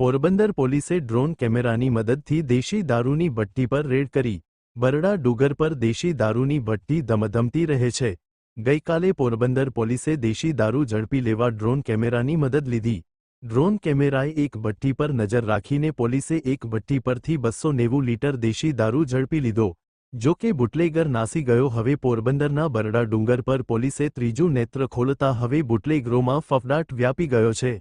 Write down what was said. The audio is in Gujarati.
પોરબંદર પોલીસે ડ્રોન કેમેરાની મદદથી દેશી દારૂની ભઠ્ઠી પર રેડ કરી। બરડા ડુંગર પર દેશી દારૂની ભઠ્ઠી ધમધમતી રહે છે। ગઈકાલે પોરબંદર પોલીસે દેશી દારૂ ઝડપી લેવા ડ્રોન કેમેરાની મદદ લીધી। ડ્રોન કેમેરાએ એક ભઠ્ઠી પર નજર રાખીને પોલીસે એક ભઠ્ઠી પરથી 290 લીટર દેશી દારૂ ઝડપી લીધો। જો કે બુટલેગર નાસી ગયો। હવે પોરબંદરના બરડા ડુંગર પર પોલીસે ત્રીજું નેત્ર ખોલતા હવે બુટલેગરોમાં ફફડાટ વ્યાપી ગયો છે।